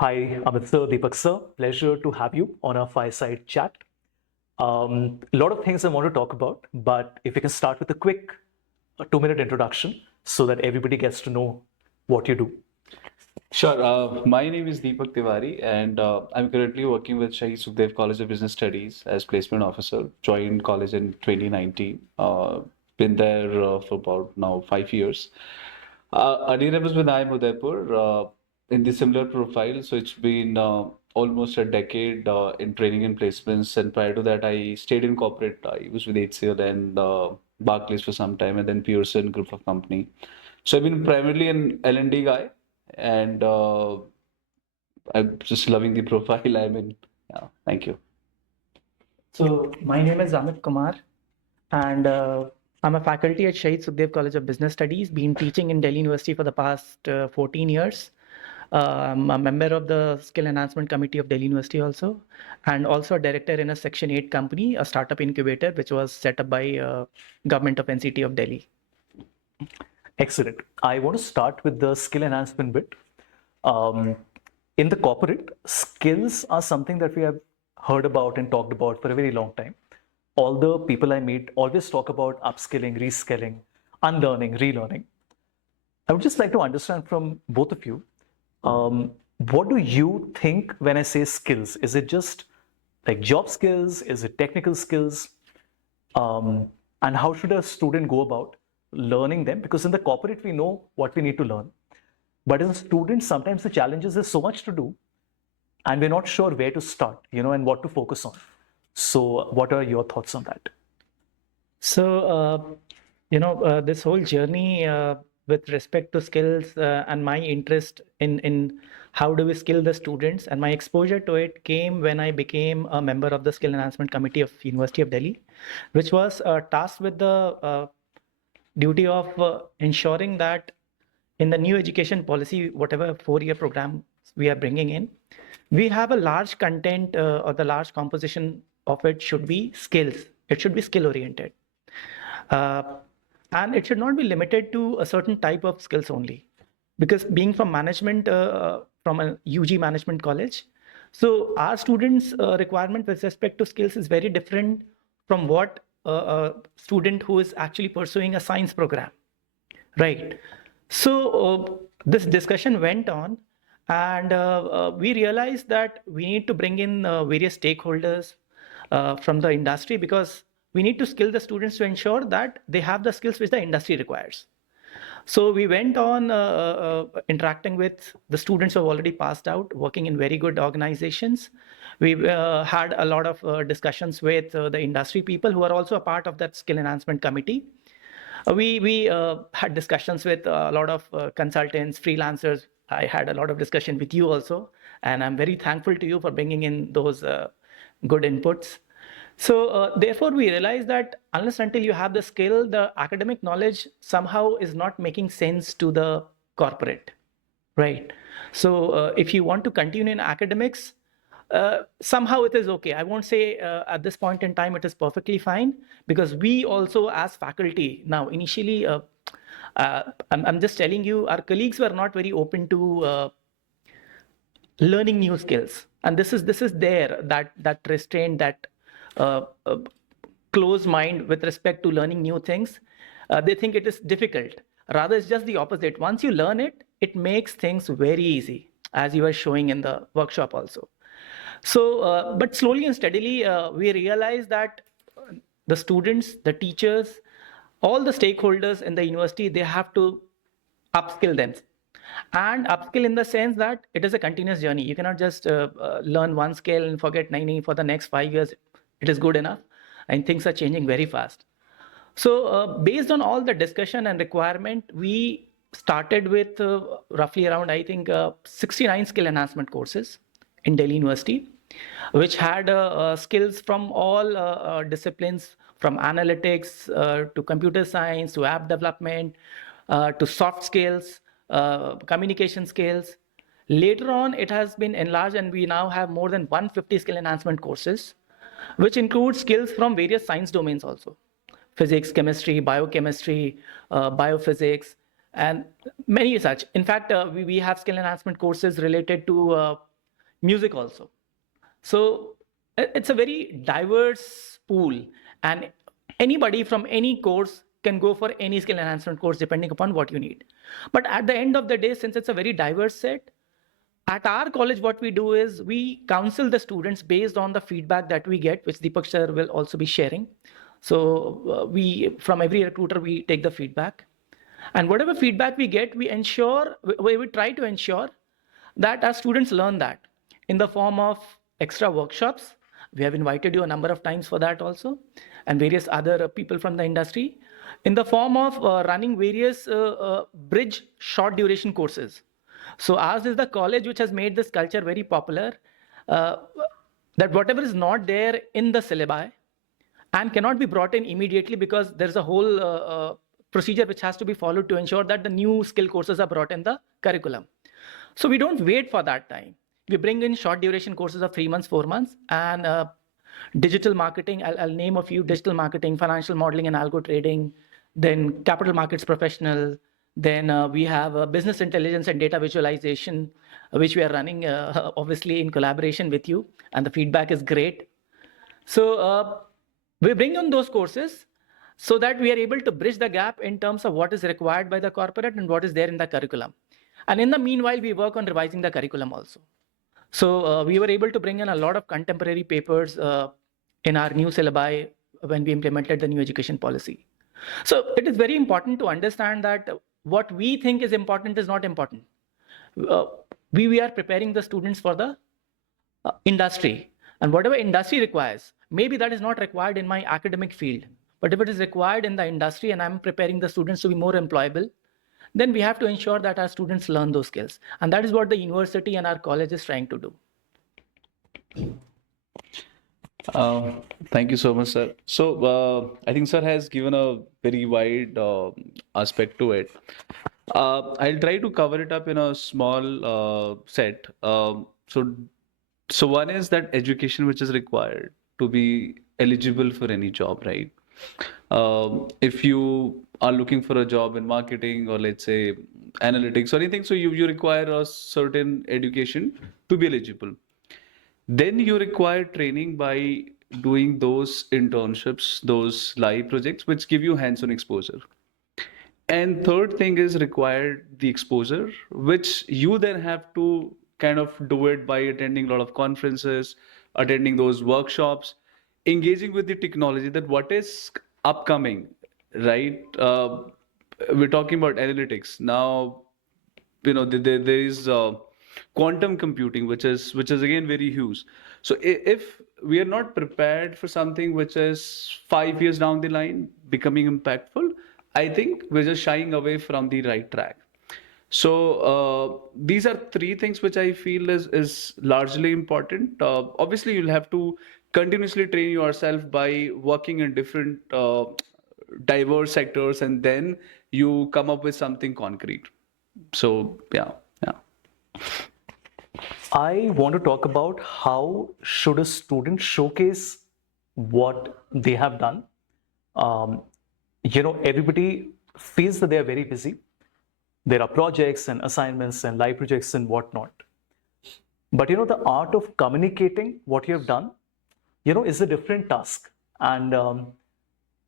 Hi, Amit sir, Deepak sir. Pleasure to have you on our fireside chat. A lot of things I want to talk about, but if we can start with a quick 2 minute introduction so that everybody gets to know what you do. Sure. My name is Deepak Tiwari, and I'm currently working with Shaheed Sukhdev College of Business Studies as placement officer. Joined college in 2019. Been there for about now 5 years. Earlier I was with IIM Udaipur in the similar profile, so it's been almost a decade in training and placements. And prior to that, I stayed in corporate. I was with HCL and Barclays for some time, and then Pearson Group of Company. So I've been primarily an L&D guy, and I'm just loving the profile I'm in. Yeah, thank you. So my name is Amit Kumar, and I'm a faculty at Shaheed Sukhdev College of Business Studies. Been teaching in Delhi University for the past 14 years. I'm a member of the Skill Enhancement Committee of Delhi University also, and also a director in a Section 8 company, a startup incubator, which was set up by Government of NCT of Delhi. Excellent. I want to start with the skill enhancement bit. In the corporate, skills are something that we have heard about and talked about for a very long time. All the people I meet always talk about upskilling, reskilling, unlearning, relearning. I would just like to understand from both of you, what do you think when I say skills? Is it just like job skills? Is it technical skills? And how should a student go about learning them? Because in the corporate, we know what we need to learn. But as a student, sometimes the challenge is there's so much to do, and we're not sure where to start, and what to focus on. So, what are your thoughts on that? So, this whole journey with respect to skills and my interest in how do we skill the students and my exposure to it came when I became a member of the Skill Enhancement Committee of University of Delhi, which was tasked with the duty of ensuring that in the new education policy, whatever 4-year program we are bringing in, we have a large content or the large composition of it should be skills. It should be skill oriented. And it should not be limited to a certain type of skills only. Because being from management, from a UG management college, so our students' requirement with respect to skills is very different from what a student who is actually pursuing a science program, right? So this discussion went on, and we realized that we need to bring in various stakeholders from the industry because we need to skill the students to ensure that they have the skills which the industry requires. So we went on interacting with the students who have already passed out, working in very good organizations. We had a lot of discussions with the industry people who are also a part of that skill enhancement committee. We had discussions with a lot of consultants, freelancers. I had a lot of discussion with you also, and I'm very thankful to you for bringing in those good inputs. So therefore, we realized that unless until you have the skill, the academic knowledge somehow is not making sense to the corporate, right? So if you want to continue in academics, somehow it is okay. I won't say at this point in time it is perfectly fine because we also as faculty now initially, I'm just telling you, our colleagues were not very open to learning new skills, and this is there that restraint, that closed mind with respect to learning new things. They think it is difficult. Rather, it's just the opposite. Once you learn it, it makes things very easy, as you were showing in the workshop also. So, but slowly and steadily, we realize that the students, the teachers, all the stakeholders in the university, they have to upskill them. And upskill in the sense that it is a continuous journey. You cannot just learn one skill and forget 90 for the next 5 years. It is good enough. And things are changing very fast. So based on all the discussion and requirement, we started with roughly around, I think, 69 skill enhancement courses in Delhi University, which had skills from all disciplines, from analytics to computer science to app development to soft skills, communication skills. Later on, it has been enlarged, and we now have more than 150 skill enhancement courses, which include skills from various science domains also: physics, chemistry, biochemistry, biophysics, and many such. In fact, we have skill enhancement courses related to music also. So it's a very diverse pool, and anybody from any course can go for any skill enhancement course depending upon what you need. But at the end of the day, since it's a very diverse set, at our college, what we do is we counsel the students based on the feedback that we get, which Deepak sir will also be sharing. So we, from every recruiter, we take the feedback. And whatever feedback we get, we try to ensure that our students learn that in the form of extra workshops. We have invited you a number of times for that also, and various other people from the industry, in the form of running various bridge short duration courses. So ours is the college which has made this culture very popular, that whatever is not there in the syllabi and cannot be brought in immediately, because there's a whole procedure which has to be followed to ensure that the new skill courses are brought in the curriculum. So we don't wait for that time. We bring in short duration courses of 3 months, 4 months, and digital marketing. I'll name a few: digital marketing, financial modeling and algo trading, then capital markets professional. Then we have business intelligence and data visualization, which we are running obviously in collaboration with you, and the feedback is great. So we bring on those courses so that we are able to bridge the gap in terms of what is required by the corporate and what is there in the curriculum. And in the meanwhile, we work on revising the curriculum also. So we were able to bring in a lot of contemporary papers in our new syllabi when we implemented the new education policy. So it is very important to understand that what we think is important is not important. We are preparing the students for the industry, and whatever industry requires, maybe that is not required in my academic field, but if it is required in the industry and I'm preparing the students to be more employable, then we have to ensure that our students learn those skills. And that is what the university and our college is trying to do. Thank you so much, sir. So I think sir has given a very wide aspect to it. I'll try to cover it up in a small set. So one is that education which is required to be eligible for any job, right? If you are looking for a job in marketing or let's say analytics or anything, so you require a certain education to be eligible. Then you require training by doing those internships, those live projects, which give you hands-on exposure. And third thing is required the exposure, which you then have to kind of do it by attending a lot of conferences, attending those workshops, engaging with the technology, that what is upcoming, right? We're talking about analytics now. There is quantum computing, which is again very huge. So if we are not prepared for something which is 5 years down the line becoming impactful, I think we're just shying away from the right track. So these are three things which I feel is largely important. Obviously, you'll have to continuously train yourself by working in different diverse sectors, and then you come up with something concrete. So yeah. I want to talk about how should a student showcase what they have done. Everybody feels that they are very busy. There are projects and assignments and live projects and whatnot. But the art of communicating what you have done, is a different task. And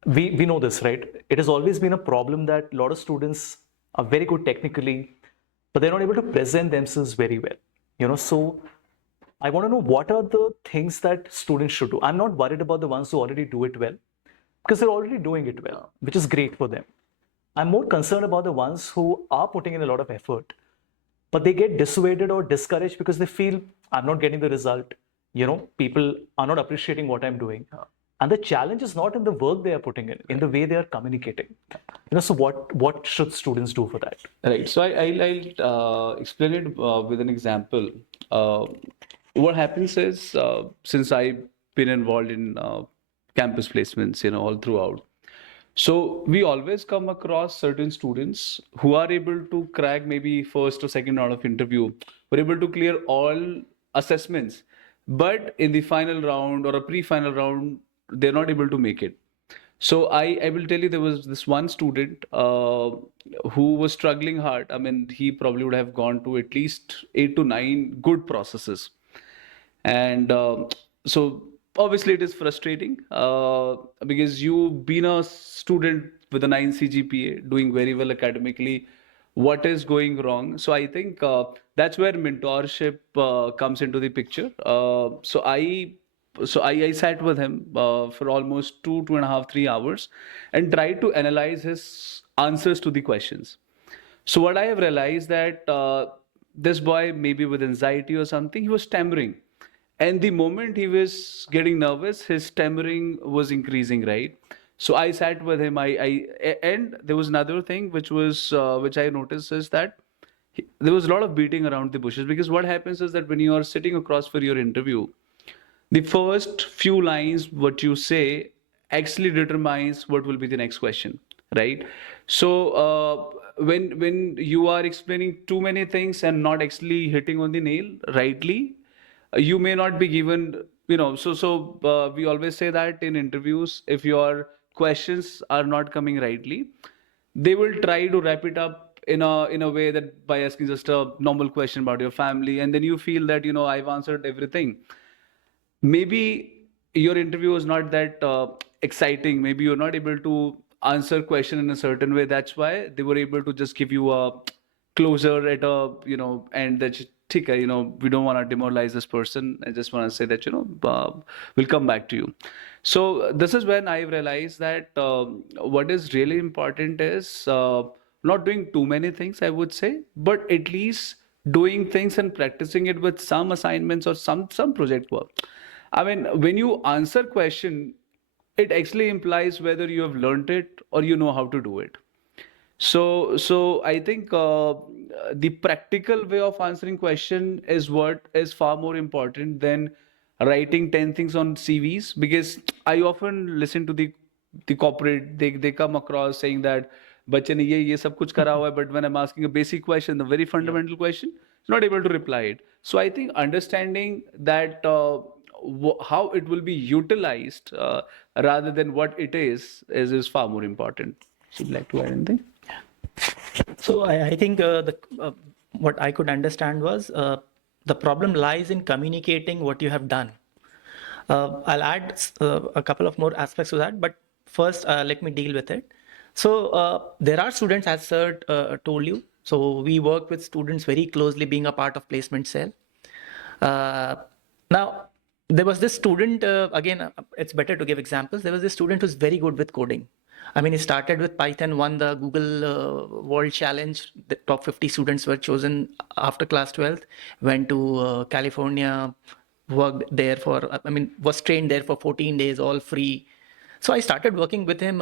we know this, right? It has always been a problem that a lot of students are very good technically, but they're not able to present themselves very well. So I want to know, what are the things that students should do? I'm not worried about the ones who already do it well, because they're already doing it well, which is great for them. I'm more concerned about the ones who are putting in a lot of effort, but they get dissuaded or discouraged because they feel, I'm not getting the result. People are not appreciating what I'm doing. And the challenge is not in the work they are putting in the way they are communicating. So what should students do for that? Right. So I'll explain it with an example. What happens is, since I've been involved in campus placements, all throughout. So we always come across certain students who are able to crack maybe first or second round of interview, were able to clear all assessments, but in the final round or a pre-final round, they're not able to make it. So I will tell you, there was this one student who was struggling hard. I mean, he probably would have gone to at least 8 to 9 good processes. And so obviously it is frustrating because you've been a student with a 9 CGPA, doing very well academically. What is going wrong? So I think that's where mentorship comes into the picture. I sat with him for almost 2.5, 3 hours and tried to analyze his answers to the questions. So what I have realized that this boy, maybe with anxiety or something, he was stammering. And the moment he was getting nervous, his stammering was increasing, right? So I sat with him. And there was another thing which I noticed is that there was a lot of beating around the bushes, because what happens is that when you are sitting across for your interview, the first few lines what you say actually determines what will be the next question, right? So when you are explaining too many things and not actually hitting on the nail rightly, you may not be given, we always say that in interviews, if your questions are not coming rightly, they will try to wrap it up in a way that by asking just a normal question about your family, and then you feel that I've answered everything. Maybe your interview is not that exciting. Maybe you're not able to answer question in a certain way. That's why they were able to just give you a closer at a, and that ठीक है, we don't want to demoralize this person. I just want to say that, we'll come back to you. So this is when I realized that what is really important is not doing too many things, I would say, but at least doing things and practicing it with some assignments or some project work. I mean, when you answer question, it actually implies whether you have learned it or you know how to do it. So I think the practical way of answering question is what is far more important than writing 10 things on CVs, because I often listen to the corporate, they come across saying that बच्चे ने ये सब कुछ करा हुआ है, but when I'm asking a basic question, the very fundamental question, it's not able to reply it. So I think understanding that how it will be utilized rather than what it is far more important. So would you like to add anything? So I think what I could understand was the problem lies in communicating what you have done. I'll add a couple of more aspects to that, but first let me deal with it. So there are students, as sir told you. So we work with students very closely, being a part of placement cell. Now, there was this student, it's better to give examples. There was this student who's very good with coding. I mean, he started with Python, won the Google World Challenge. The top 50 students were chosen after class 12th, went to California, worked there was trained there for 14 days, all free. So I started working with him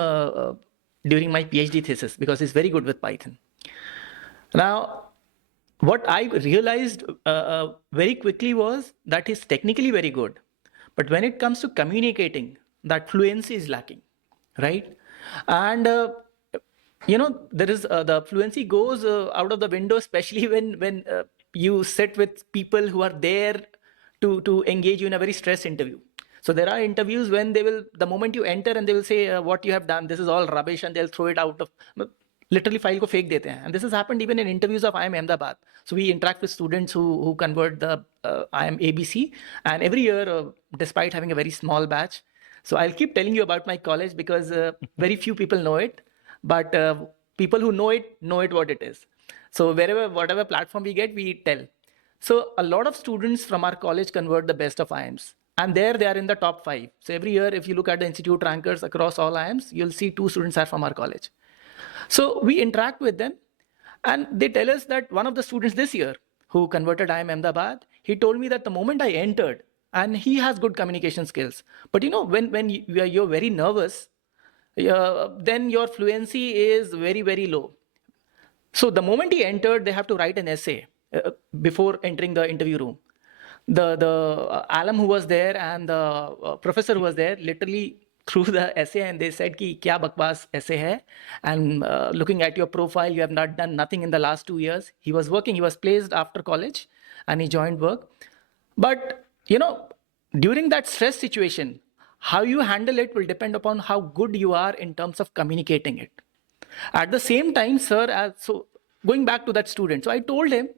during my PhD thesis because he's very good with Python. Now, what I realized very quickly was that he's technically very good, but when it comes to communicating, that fluency is lacking, right? And there is the fluency goes out of the window, especially when you sit with people who are there to engage you in a very stressed interview. So there are interviews when the moment you enter and they will say what you have done, this is all rubbish, and they'll throw it out of, literally file ko fake dete hain. And this has happened even in interviews of IIM Ahmedabad. So we interact with students who convert the IIM ABC, and every year, despite having a very small batch. So I'll keep telling you about my college because very few people know it, but people who know it what it is. So whatever platform we get, we tell. So a lot of students from our college convert the best of IIMs. And there they are in the top 5. So every year, if you look at the institute rankers across all IIMs, you'll see 2 students are from our college. So we interact with them, and they tell us that one of the students this year who converted IIM Ahmedabad, he told me that the moment I entered, and he has good communication skills, but when you're very nervous, then your fluency is very, very low. So the moment he entered, they have to write an essay before entering the interview room. The alum who was there and the professor who was there literally threw the essay, and they said ki kya bakwas essay hai, and looking at your profile, you have not done nothing in the last 2 years. He was working, he was placed after college and he joined work. But during that stress situation, how you handle it will depend upon how good you are in terms of communicating it. At the same time, sir, so going back to that student, so I told him,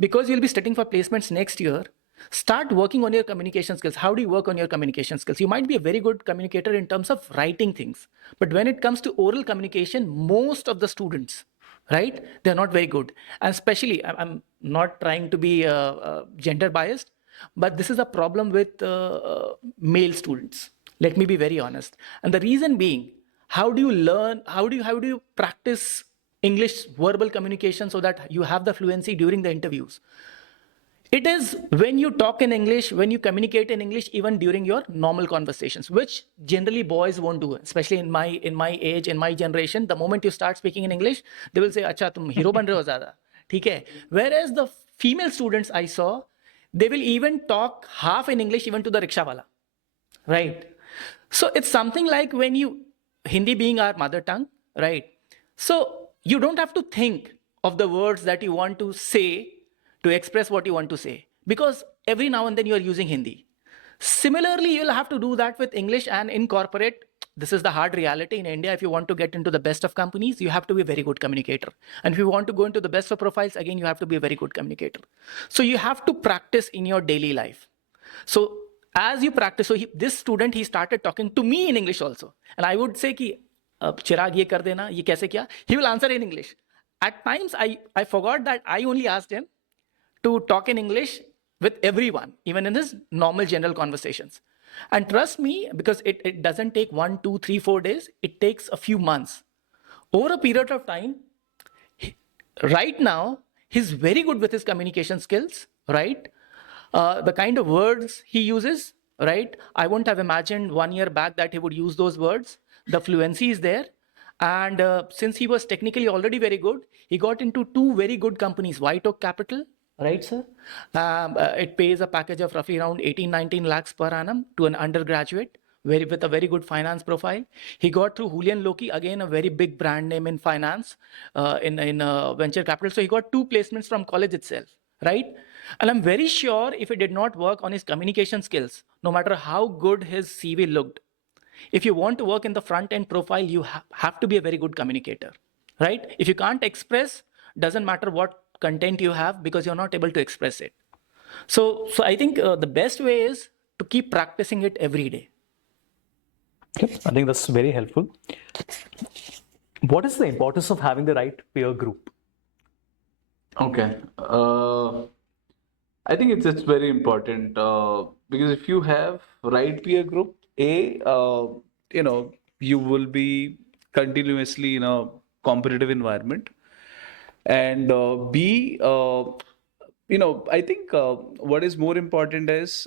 because you'll be studying for placements next year, Start working on your communication skills. How do you work on your communication skills? You might be a very good communicator in terms of writing things, but when it comes to oral communication, most of the students, right, they're not very good. And especially, I'm not trying to be gender biased, but this is a problem with male students. Let me be very honest. And the reason being, how do you learn? How do you practice English verbal communication so that you have the fluency during the interviews? It is when you talk in English, when you communicate in English, even during your normal conversations, which generally boys won't do, especially in my age, in my generation. The moment you start speaking in English, they will say, "Acha, tum hero ban rahe ho zyada." ठीक है? Whereas the female students I saw, they will even talk half in English even to the rickshaw wala, right? So it's something like when you, Hindi being our mother tongue, right? So you don't have to think of the words that you want to say to express what you want to say, because every now and then you are using Hindi. Similarly, you'll have to do that with English and incorporate. This is the hard reality in India. If you want to get into the best of companies, you have to be a very good communicator. And if you want to go into the best of profiles, again, you have to be a very good communicator. So you have to practice in your daily life. So as you practice, so this student, he started talking to me in English also. And I would say ki, Chirag ye kar dena, ye kaise kiya? He will answer in English. At times, I forgot that I only asked him to talk in English with everyone, even in his normal general conversations. And trust me, because it doesn't take 1, 2, 3, 4 days, it takes a few months. Over a period of time, right now, he's very good with his communication skills, right? The kind of words he uses, right? I wouldn't have imagined 1 year back that he would use those words. The fluency is there. And since he was technically already very good, he got into 2 very good companies, White Oak Capital. Right, sir? It pays a package of roughly around 18, 19 lakhs per annum to an undergraduate with a very good finance profile. He got through Julian Loki, again, a very big brand name in finance, in venture capital. So he got 2 placements from college itself, right? And I'm very sure if he did not work on his communication skills, no matter how good his CV looked, if you want to work in the front end profile, you have to be a very good communicator, right? If you can't express, doesn't matter what content you have, because you're not able to express it. So I think the best way is to keep practicing it every day. Yep, I think that's very helpful. What is the importance of having the right peer group? Okay. I think it's very important because if you have right peer group, you will be continuously in a competitive environment, and I think what is more important is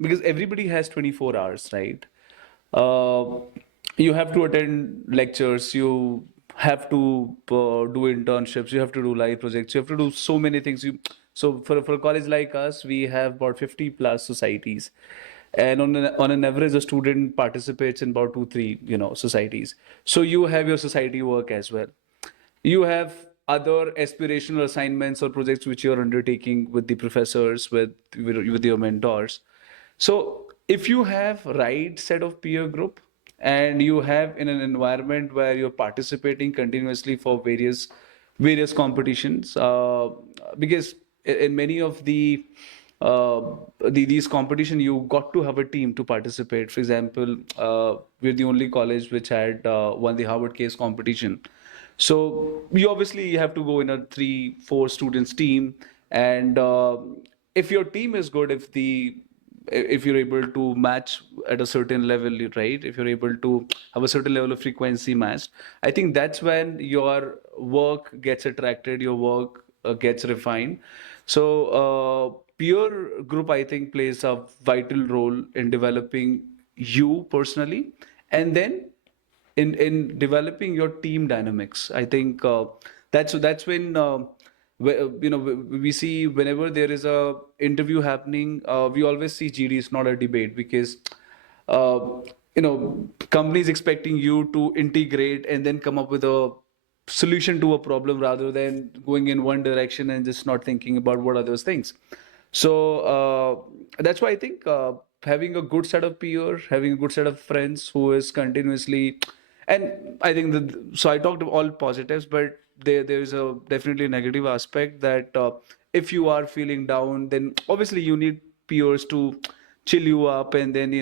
because everybody has 24 hours, right? Uh, you have to attend lectures, you have to do internships, you have to do live projects, you have to do so many things. So for a college like us, we have about 50 plus societies, and on an average, a student participates in about 2 3 societies. So you have your society work as well. You have other aspirational assignments or projects which you're undertaking with the professors, with your mentors. So if you have right set of peer group, and you have in an environment where you're participating continuously for various competitions, because in many of these competition, you got to have a team to participate. For example, we're the only college which had won the Harvard case competition. So you obviously have to go in a 3 4 students team, and if your team is good, if you're able to match at a certain level, right? If you're able to have a certain level of frequency matched, I think that's when your work gets attracted, your work gets refined. So peer group, I think, plays a vital role in developing you personally, and then in developing your team dynamics. I think that's when we see whenever there is a interview happening, we always see GDs, not a debate, because uh, companies expecting you to integrate and then come up with a solution to a problem rather than going in one direction and just not thinking about what are those things. So that's why I think having a good set of peers, having a good set of friends who is continuously, and I think that, so I talked all positives, but there's a definitely negative aspect that if you are feeling down, then obviously you need peers to chill you up, and then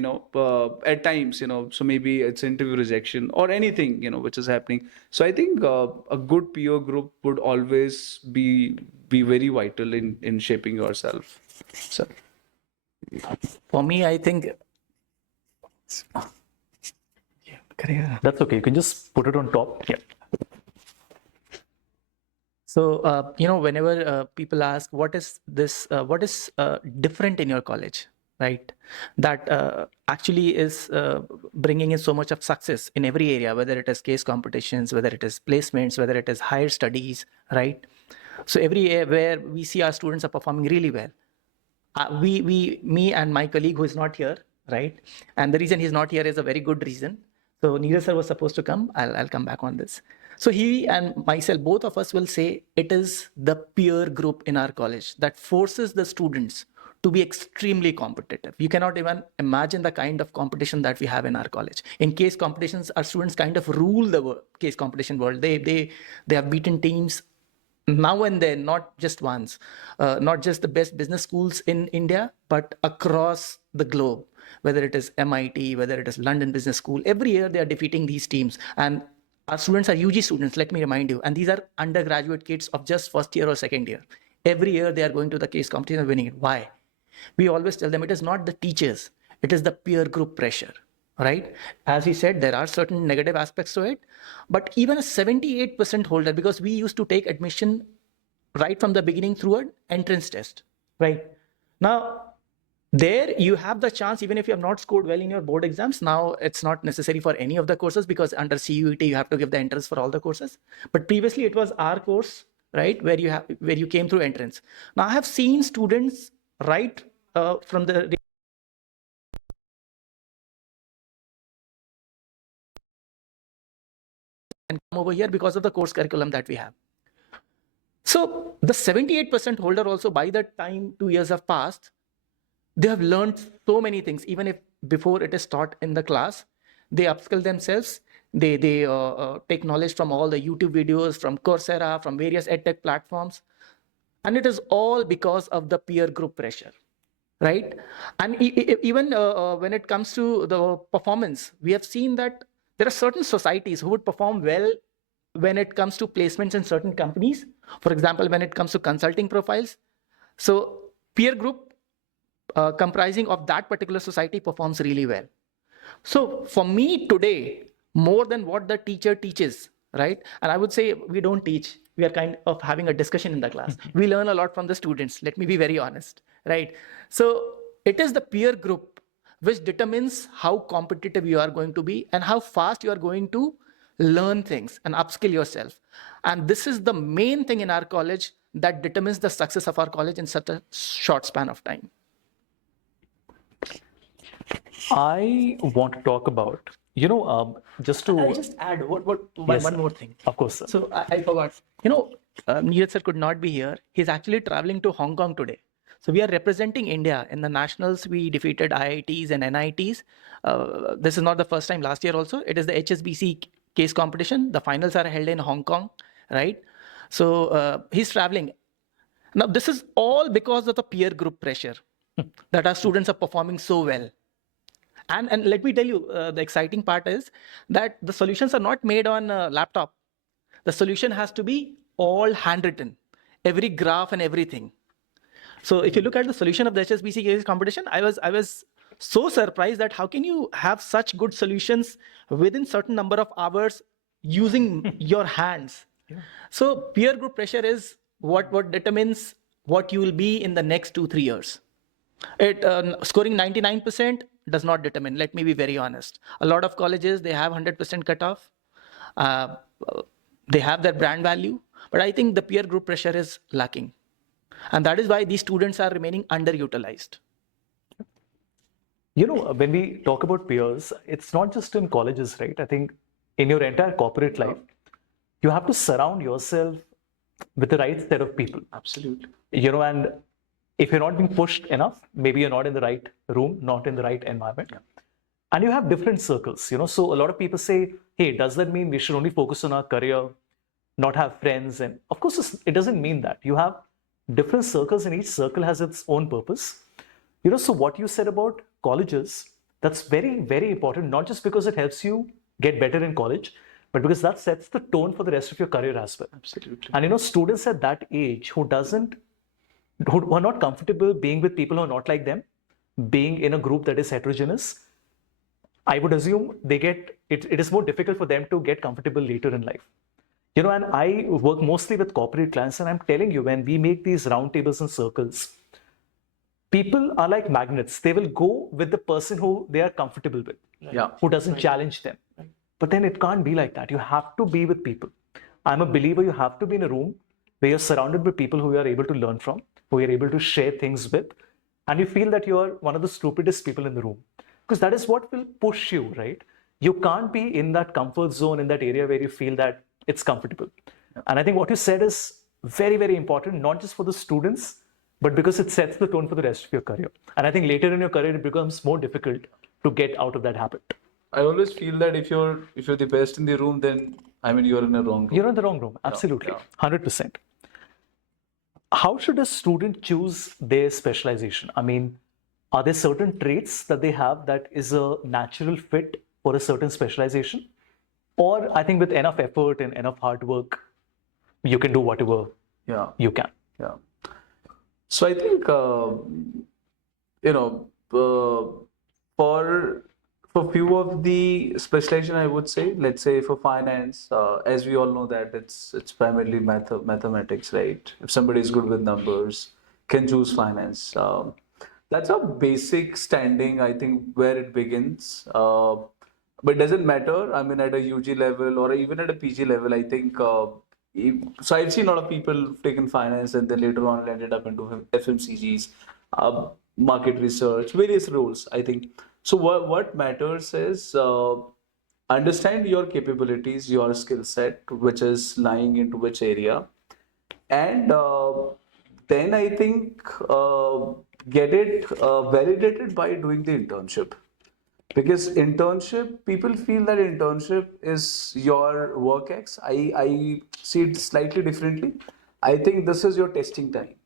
at times, so maybe it's interview rejection or anything, which is happening. So I think a good peer group would always be very vital in shaping yourself. So For me, I think That's okay. You can just put it on top. Yeah. so. Whenever people ask what is this, what is different in your college, right? That actually is bringing in so much of success in every area, whether it is case competitions, whether it is placements, whether it is higher studies, right? So every area where we see our students are performing really well. Me and my colleague who is not here, right? And the reason he's not here is a very good reason. So Neeraj sir was supposed to come. I'll come back on this. So he and myself, both of us will say it is the peer group in our college that forces the students to be extremely competitive. You cannot even imagine the kind of competition that we have in our college. In case competitions, our students kind of rule the case competition world. They have beaten teams now and then, not just once, not just the best business schools in India, but across the globe, whether it is MIT, whether it is London Business School. Every year they are defeating these teams. And our students are UG students, let me remind you. And these are undergraduate kids of just first year or second year. Every year they are going to the case competition and winning it. Why? We always tell them it is not the teachers, it is the peer group pressure. Right? As we said, there are certain negative aspects to it, but even a 78% holder, because we used to take admission right from the beginning through an entrance test, right? Now, there you have the chance, even if you have not scored well in your board exams, now it's not necessary for any of the courses because under CUET, you have to give the entrance for all the courses. But previously it was our course, right? Where you came through entrance. Now I have seen students right from the and come over here because of the course curriculum that we have. So the 78% holder also, by the time 2 years have passed, they have learned so many things. Even if before it is taught in the class, they upskill themselves. They take knowledge from all the YouTube videos, from Coursera, from various edtech platforms. And it is all because of the peer group pressure, right? And even when it comes to the performance, we have seen that there are certain societies who would perform well when it comes to placements in certain companies. For example, when it comes to consulting profiles. So peer group comprising of that particular society performs really well. So for me today, more than what the teacher teaches, right? And I would say we don't teach. We are kind of having a discussion in the class. We learn a lot from the students. Let me be very honest, right? So it is the peer group which determines how competitive you are going to be and how fast you are going to learn things and upskill yourself. And this is the main thing in our college that determines the success of our college in such a short span of time. I want to talk about, just to. I'll just add Yes, one more thing. Of course, sir. So I forgot. Neeraj sir could not be here. He's actually traveling to Hong Kong today. So we are representing India in the nationals. We defeated IITs and NITs. This is not the first time. Last year also, it is the HSBC case competition. The finals are held in Hong Kong, right? So he's traveling. Now this is all because of the peer group pressure that our students are performing so well. And let me tell you, the exciting part is that the solutions are not made on a laptop. The solution has to be all handwritten, every graph and everything. So if you look at the solution of the HSBC case competition, I was so surprised that how can you have such good solutions within certain number of hours using your hands. Yeah. So peer group pressure is what determines what you will be in the next 2-3 years. Scoring 99% does not determine. Let me be very honest. A lot of colleges, they have 100% cutoff. They have their brand value, but I think the peer group pressure is lacking. And that is why these students are remaining underutilized. When we talk about peers, it's not just in colleges, right? I think in your entire corporate life, you have to surround yourself with the right set of people. absolutely. And if you're not being pushed enough, maybe you're not in the right room, not in the right environment. Yeah. And you have different circles, So a lot of people say, hey, does that mean we should only focus on our career? not have friends. And of course, it doesn't mean that. You have different circles, and each circle has its own purpose. So what you said about colleges, that's very, very important, not just because it helps you get better in college, but because that sets the tone for the rest of your career as well. Absolutely. And students at that age who are not comfortable being with people who are not like them, being in a group that is heterogeneous, I would assume it is more difficult for them to get comfortable later in life. And I work mostly with corporate clients, and I'm telling you, when we make these roundtables and circles, people are like magnets. They will go with the person who they are comfortable with, Yeah. who doesn't challenge them. But then it can't be like that. You have to be with people. I'm a believer you have to be in a room where you're surrounded by people who you are able to learn from, who you're able to share things with, and you feel that you are one of the stupidest people in the room. Because that is what will push you, right? You can't be in that comfort zone, in that area where you feel that it's comfortable. And I think what you said is very, very important, not just for the students, but because it sets the tone for the rest of your career. And I think later in your career, it becomes more difficult to get out of that habit. I always feel that if you're the best in the room, then you're in the wrong room. You're in the wrong room. Absolutely. Yeah. 100%. How should a student choose their specialization? Are there certain traits that they have that is a natural fit for a certain specialization? Or I think with enough effort and enough hard work, you can do whatever you can. Yeah. So I think, for few of the specialization, I would say, let's say for finance, as we all know that it's primarily mathematics, right? If somebody is good with numbers, can choose finance. That's a basic standing, I think, where it begins. But it doesn't matter. At a UG level or even at a PG level, I think. So I've seen a lot of people taken finance and then later on ended up into FMCGs, market research, various roles, I think. So what matters is understand your capabilities, your skill set, which is lying into which area, and then I think get it validated by doing the internship. Because internship, people feel that internship is your work X. I see it slightly differently. I think this is your testing time.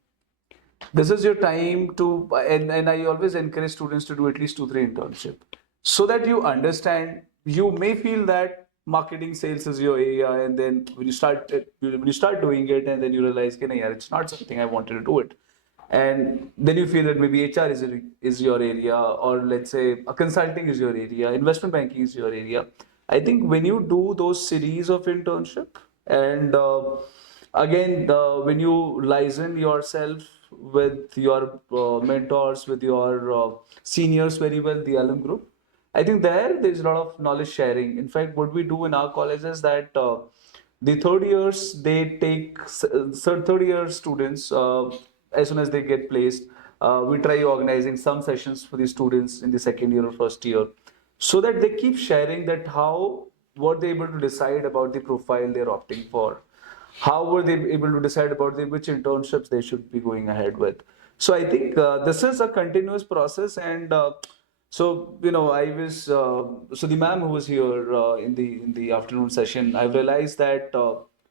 This is your time to, and I always encourage students to do at least 2-3 internship so that you understand. You may feel that marketing sales is your area, and then when you start doing it, and then you realize, it's not something I wanted to do it. And then you feel that maybe HR is your area, or let's say a consulting is your area, investment banking is your area. I think when you do those series of internship, and again, when you liaison yourself with your mentors, with your seniors very well, the alum group, I think there's a lot of knowledge sharing. In fact, what we do in our college is that the third years, they take third year students, as soon as they get placed, we try organizing some sessions for the students in the second year or first year, so that they keep sharing that what they're able to decide about the profile they're opting for, how were they able to decide about which internships they should be going ahead with. So I think this is a continuous process, and I was so the ma'am who was here in the afternoon session, I realized that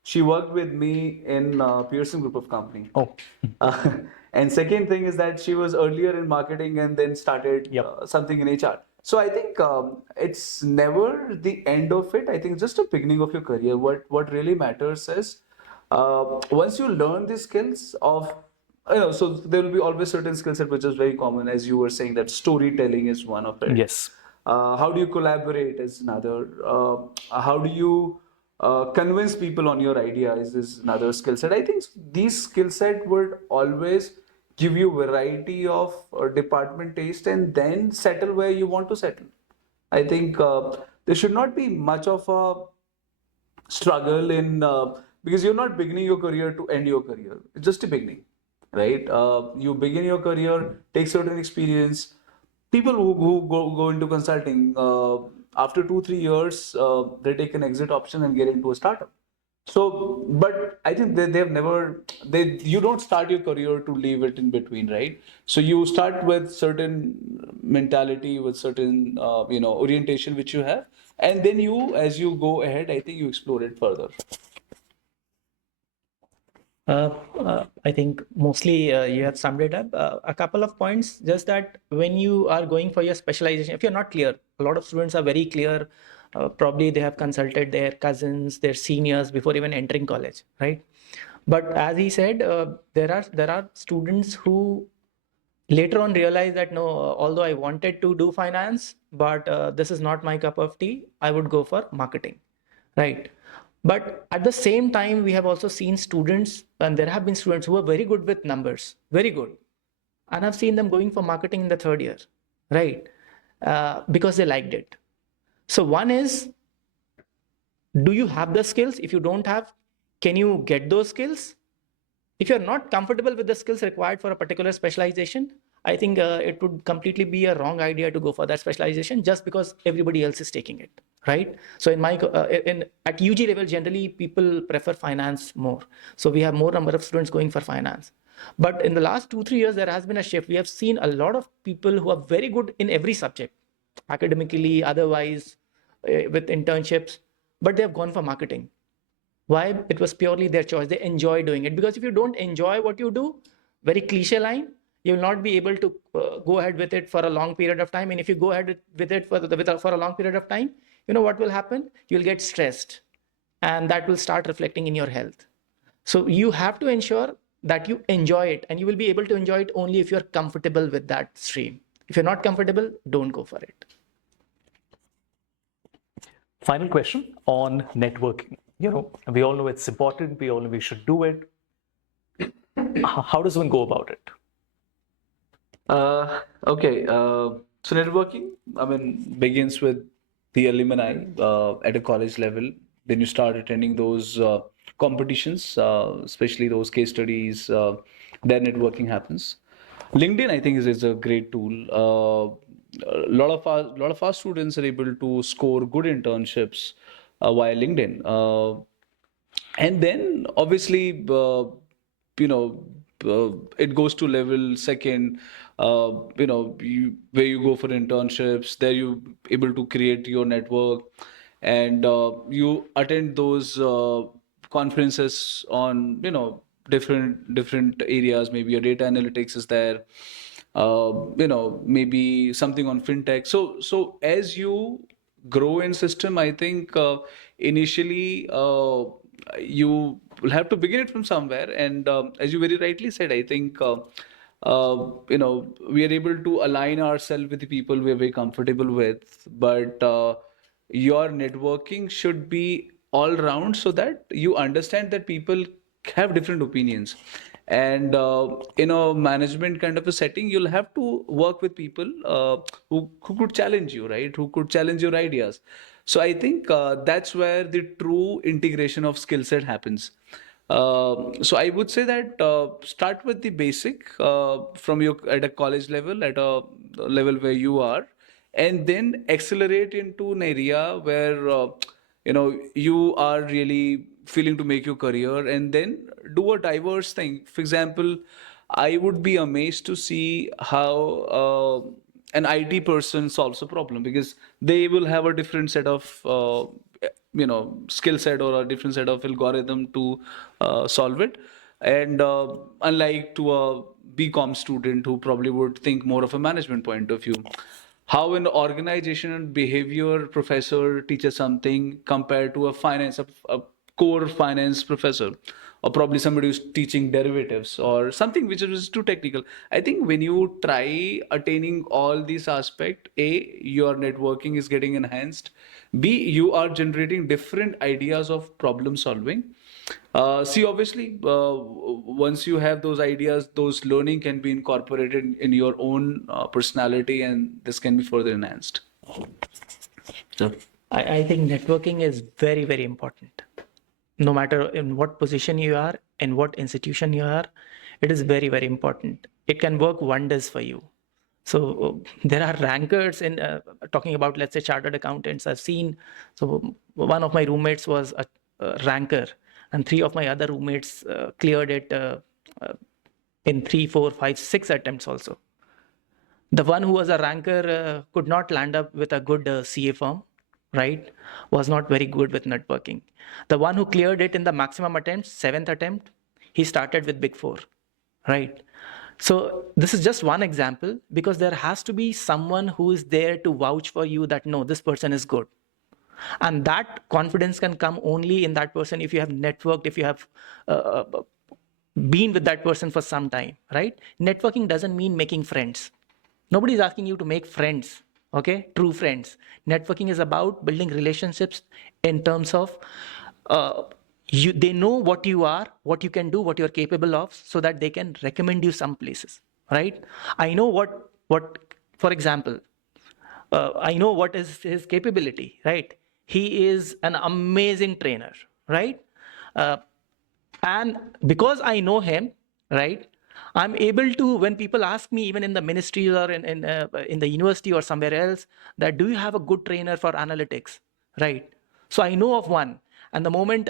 she worked with me in Pearson Group of Company. Oh. And second thing is that she was earlier in marketing and then started something in HR. So I think it's never the end of it. I think it's just the beginning of your career. What really matters is once you learn the skills of, so there will be always certain skill set which is very common, as you were saying, that storytelling is one of it. Yes. How do you collaborate is another. How do you convince people on your ideas is another skill set. I think these skill set would always give you variety of department taste, and then settle where you want to settle. I think there should not be much of a struggle in because you're not beginning your career to end your career. It's just a beginning, right? You begin your career, take certain experience. People who go into consulting, after 2-3 years, they take an exit option and get into a startup. So, but I think they have never, you don't start your career to leave it in between, right? So you start with certain mentality, with certain, orientation which you have. And then as you go ahead, I think you explore it further. I think mostly you have summed it up. A couple of points, just that when you are going for your specialization, if you're not clear, a lot of students are very clear. Probably they have consulted their cousins, their seniors before even entering college, right? But as he said, there are students who later on realize that no, although I wanted to do finance, but this is not my cup of tea. I would go for marketing, right? But at the same time, we have also seen students, and there have been students who are very good with numbers, very good. And I've seen them going for marketing in the third year, right? Because they liked it. So, one is, do you have the skills? If you don't have, can you get those skills? If you're not comfortable with the skills required for a particular specialization, I think it would completely be a wrong idea to go for that specialization just because everybody else is taking it, right? So at UG level, generally people prefer finance more. So we have more number of students going for finance. But in the last 2-3 years, there has been a shift. We have seen a lot of people who are very good in every subject, academically, otherwise, with internships, but they have gone for marketing. Why? It was purely their choice. They enjoy doing it. Because if you don't enjoy what you do, very cliche line, you will not be able to go ahead with it for a long period of time. And if you go ahead with it for a long period of time, you know what will happen? You'll get stressed, and that will start reflecting in your health. So you have to ensure that you enjoy it, and you will be able to enjoy it only if you're comfortable with that stream. If you're not comfortable, don't go for it. Final question on networking. We all know it's important. We all know we should do it. How does one go about it? Okay. So networking, I mean, begins with the alumni at a college level. Then you start attending those competitions, especially those case studies. There networking happens. LinkedIn, I think, is a great tool. A lot of our students are able to score good internships via LinkedIn. And then obviously, it goes to level second, where you go for internships. There you able to create your network, and you attend those conferences on different areas. Maybe your data analytics is there. Maybe something on fintech. So as you grow in system, I think initially you will have to begin it from somewhere. And as you very rightly said, I think we are able to align ourselves with the people we're very comfortable with. But your networking should be all round so that you understand that people have different opinions. And in a management kind of a setting, you'll have to work with people who could challenge you, right? Who could challenge your ideas. So I think that's where the true integration of skill set happens. So I would say that start with the basic from your at a college level, at a level where you are, and then accelerate into an area where you are really feeling to make your career, and then do a diverse thing. For example, I would be amazed to see how an IT person solves a problem, because they will have a different set of skill set, or a different set of algorithm to solve it. And unlike to a BCom student who probably would think more of a management point of view, how an organizational behavior professor teaches something compared to a core finance professor, or probably somebody who's teaching derivatives or something which is too technical. I think when you try attaining all these aspects, A, your networking is getting enhanced. B, you are generating different ideas of problem solving. See, obviously, once you have those ideas, those learning can be incorporated in your own personality, and this can be further enhanced. So, I think networking is very, very important. No matter in what position you are, in what institution you are, it is very, very important. It can work wonders for you. So there are rankers in talking about, let's say, chartered accountants. I've seen, so one of my roommates was a ranker, and 3 of my other roommates cleared it in 3, 4, 5, 6 attempts also. The one who was a ranker could not land up with a good CA firm, right? Was not very good with networking. The one who cleared it in the maximum attempt, 7th attempt, he started with Big Four, right? So this is just one example, because there has to be someone who is there to vouch for you that no, this person is good. And that confidence can come only in that person if you have networked, if you have been with that person for some time, right? Networking doesn't mean making friends. Nobody is asking you to make friends, okay? True friends. Networking is about building relationships in terms of they know what you are, what you can do, what you're capable of, so that they can recommend you some places, right? I know what for example, I know what is his capability, right? He is an amazing trainer, right? Uh, and because I know him, right, I'm able to, when people ask me, even in the ministries or in the university or somewhere else, that do you have a good trainer for analytics, right? So I know of one, and the moment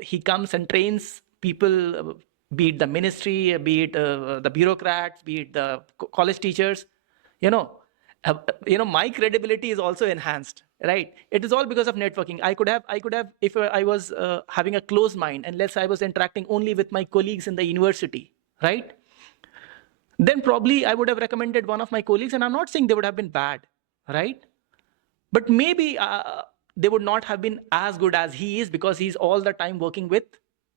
he comes and trains people, be it the ministry, be it the bureaucrats, be it the college teachers, you know, my credibility is also enhanced, right? It is all because of networking. I could have if I was having a closed mind, and let's say I was interacting only with my colleagues in the university, right? Then probably I would have recommended one of my colleagues, and I'm not saying they would have been bad, right? But maybe they would not have been as good as he is, because he's all the time working with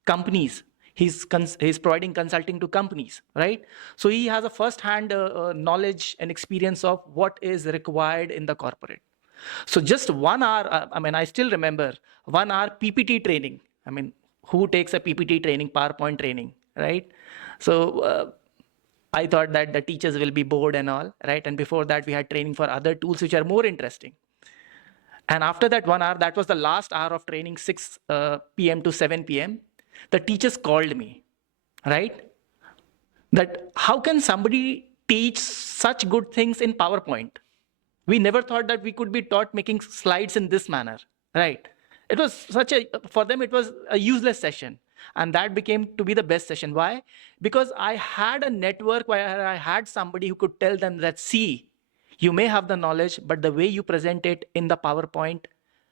companies. He's providing consulting to companies, right? So he has a first-hand knowledge and experience of what is required in the corporate. So just 1 hour, I still remember 1 hour PPT training. Who takes a PPT training, PowerPoint training, right? So I thought that the teachers will be bored and all, right? And before that, we had training for other tools which are more interesting. And after that 1 hour, that was the last hour of training, 6 p.m. to 7 p.m. The teachers called me, right? That how can somebody teach such good things in PowerPoint? We never thought that we could be taught making slides in this manner, right? It was for them, it was a useless session. And that became to be the best session. Why? Because I had a network where I had somebody who could tell them that, see, you may have the knowledge, but the way you present it in the PowerPoint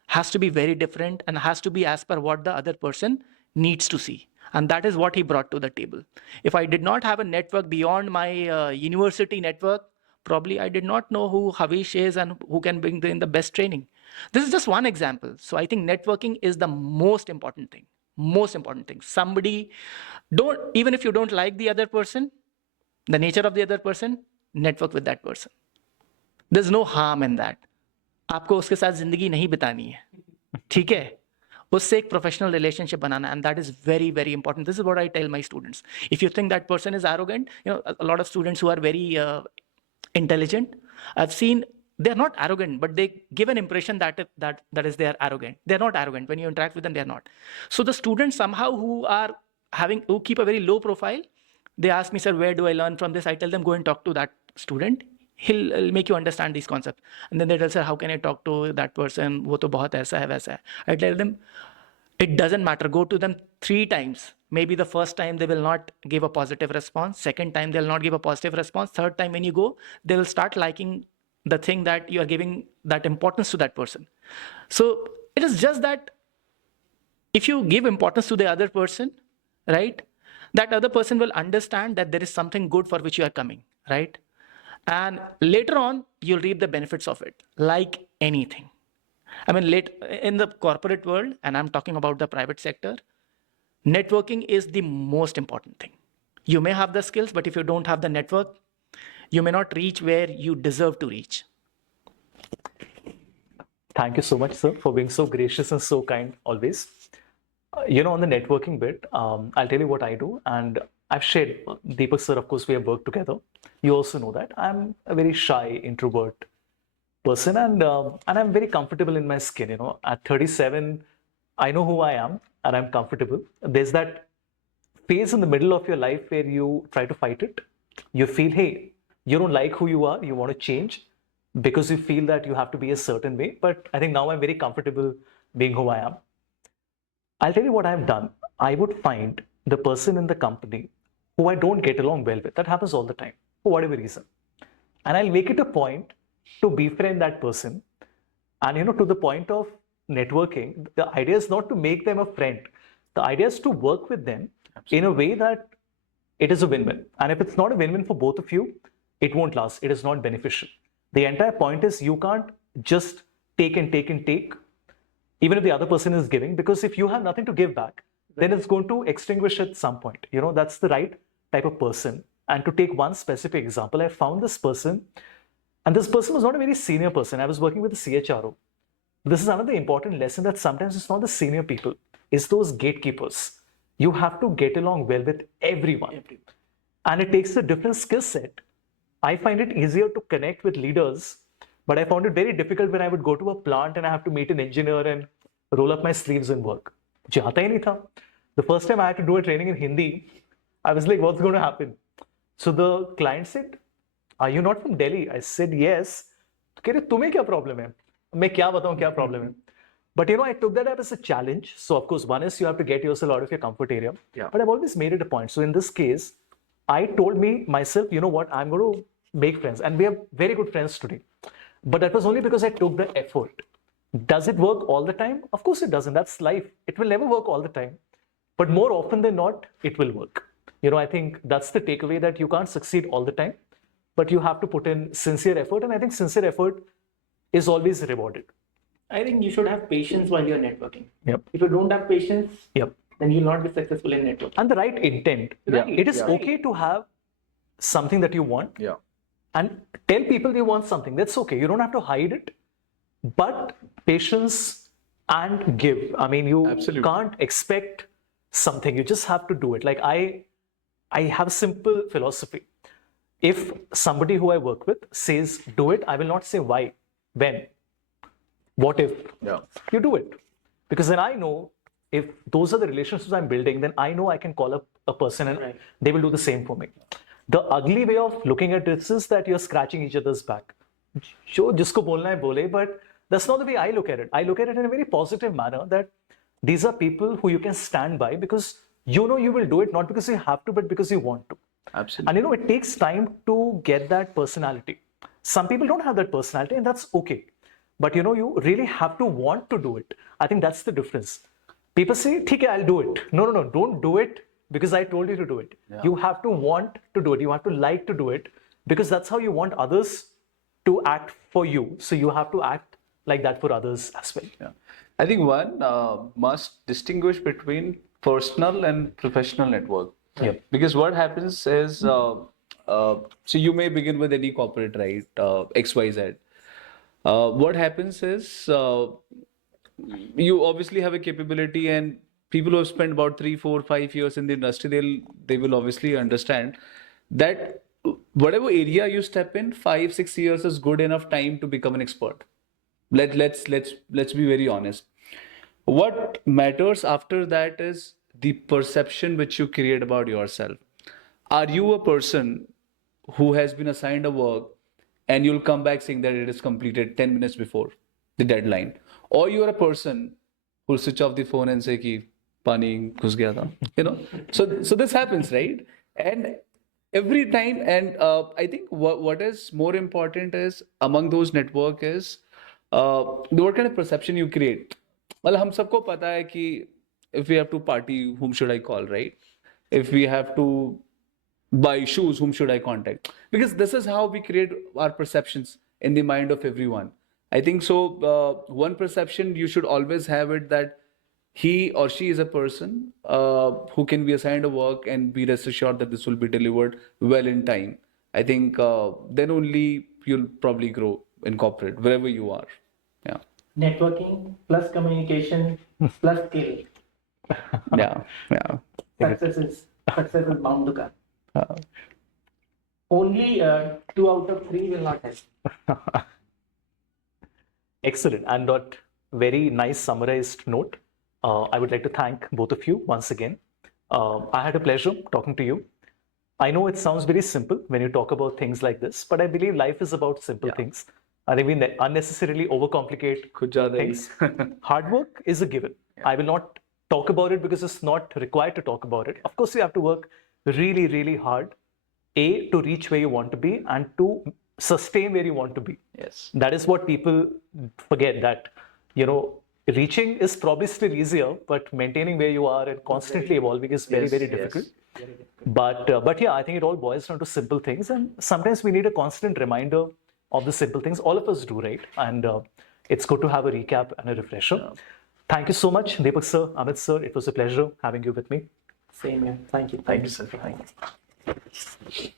has to be very different and has to be as per what the other person needs to see. And that is what he brought to the table. If I did not have a network beyond my university network, probably I did not know who Havish is and who can bring in the best training. This is just one example. So I think networking is the most important thing. Most important thing. Somebody, even if you don't like the other person, the nature of the other person, network with that person. There's no harm in that. आपको उसके साथ जिंदगी नहीं बितानी है, ठीक है? उससे एक professional relationship banana, and that is very, very important. This is what I tell my students. If you think that person is arrogant, a lot of students who are very intelligent, I've seen they're not arrogant, but they give an impression that is they are arrogant. They're not arrogant. When you interact with them, they're not. So the students somehow who keep a very low profile, they ask me, sir, where do I learn from this? I tell them, go and talk to that student. He'll make you understand these concepts. And then they tell, sir, how can I talk to that person? वो तो बहुत ऐसा है वैसा है. I tell them, it doesn't matter. Go to them 3 times. Maybe the first time they will not give a positive response. Second time they'll not give a positive response. Third time when you go, they will start liking the thing that you are giving that importance to that person. So it is just that if you give importance to the other person, right, that other person will understand that there is something good for which you are coming, right? And later on, you'll reap the benefits of it, like anything. Late in the corporate world, and I'm talking about the private sector, networking is the most important thing. You may have the skills, but if you don't have the network, you may not reach where you deserve to reach. Thank you so much, sir, for being so gracious and so kind always. On the networking bit, I'll tell you what I do. And I've shared, Deepak sir, of course, we have worked together. You also know that I'm a very shy introvert person, and I'm very comfortable in my skin. At 37, I know who I am and I'm comfortable. There's that phase in the middle of your life where you try to fight it. You feel, hey, you don't like who you are, you want to change because you feel that you have to be a certain way. But I think now I'm very comfortable being who I am. I'll tell you what I've done. I would find the person in the company who I don't get along well with. That happens all the time, for whatever reason. And I'll make it a point to befriend that person. And to the point of networking, the idea is not to make them a friend. The idea is to work with them in a way that it is a win-win. And if it's not a win-win for both of you, it won't last. It is not beneficial. The entire point is you can't just take and take and take, even if the other person is giving, because if you have nothing to give back, then it's going to extinguish at some point. That's the right type of person. And to take one specific example, I found this person, and this person was not a very senior person. I was working with a CHRO. This is another important lesson, that sometimes it's not the senior people, it's those gatekeepers. You have to get along well with everyone. And it takes a different skill set. I find it easier to connect with leaders, but I found it very difficult when I would go to a plant and I have to meet an engineer and roll up my sleeves and work. मुझे आता ही नहीं था. The first time I had to do a training in Hindi, I was like, what's going to happen? So the client said, are you not from Delhi? I said, yes. तो कह रहे तुम्हें क्या problem है? मैं क्या बताऊं क्या problem है? But I took that up as a challenge. So of course, one is you have to get yourself out of your comfort area. Yeah. But I've always made it a point. So in this case, I told myself, you know what, I'm going to make friends. And we have very good friends today. But that was only because I took the effort. Does it work all the time? Of course it doesn't. That's life. It will never work all the time. But more often than not, it will work. I think that's the takeaway, that you can't succeed all the time, but you have to put in sincere effort. And I think sincere effort is always rewarded. I think you should have patience while you're networking. Yep. If you don't have patience, Yep. then you'll not be successful in networking. And the right intent. Right. It is Yeah. okay to have something that you want. Yeah. And tell people you want something. That's okay. You don't have to hide it. But patience and give. I mean, you Absolutely. can't expect something. You just have to do it. Like I have a simple philosophy. If somebody who I work with says, do it, I will not say why, when, what if. Yeah. You do it. Because then I know if those are the relationships I'm building, then I know I can call up a person and Right. they will do the same for me. The ugly way of looking at this is that you're scratching each other's back. Jo jisko bolna hai bole, but that's not the way I look at it. I look at it in a very positive manner, that these are people who you can stand by because you know you will do it, not because you have to, but because you want to. Absolutely. And it takes time to get that personality. Some people don't have that personality, and that's okay. But you really have to want to do it. I think that's the difference. People say, "Okay, I'll do it." No, don't do it because I told you to do it. Yeah. You have to want to do it. You have to like to do it, because that's how you want others to act for you. So you have to act like that for others as well. Yeah. I think one must distinguish between personal and professional network. Yeah. Because what happens is, so you may begin with any corporate, right? XYZ. What happens is, you obviously have a capability, and people who have spent about 3, 4, 5 years in the industry, they will obviously understand that whatever area you step in, 5, 6 years is good enough time to become an expert. Let's be very honest. What matters after that is the perception which you create about yourself. Are you a person who has been assigned a work and you'll come back saying that it is completed 10 minutes before the deadline? Or you're a person who'll switch off the phone and say ki pani ghus gaya tha. So this happens, right? And every time, and I think what is more important is, among those network is what kind of perception you create. Well, हम सबको पता है कि if we have to party, whom should I call, right? If we have to buy shoes, whom should I contact? Because this is how we create our perceptions in the mind of everyone. I think so. One perception you should always have it, that he or she is a person who can be assigned a work and be rest assured that this will be delivered well in time. I think then only you'll probably grow in corporate, wherever you are. Yeah. Networking plus communication plus skill. Yeah. Success is bound to come. Only 2 out of 3 will not help. Excellent. And that very nice summarized note, I would like to thank both of you once again. I had a pleasure talking to you. I know it sounds very simple when you talk about things like this, but I believe life is about simple things. I think we unnecessarily overcomplicate Kuch zyada hi. things. Hard work is a given. I will not talk about it because it's not required to talk about it. Of course, you have to work really, really hard, A, to reach where you want to be, and to sustain where you want to be. Yes. That is what people forget, that, reaching is probably still easier, but maintaining where you are and constantly evolving is very, Yes, very yes. difficult. But yeah, I think it all boils down to simple things, and sometimes we need a constant reminder of the simple things. All of us do, right? And it's good to have a recap and a refresher. Thank you so much, Deepak sir, Amit sir. It was a pleasure having you with me. Same here. Thank you. Thank you, sir. Thank you.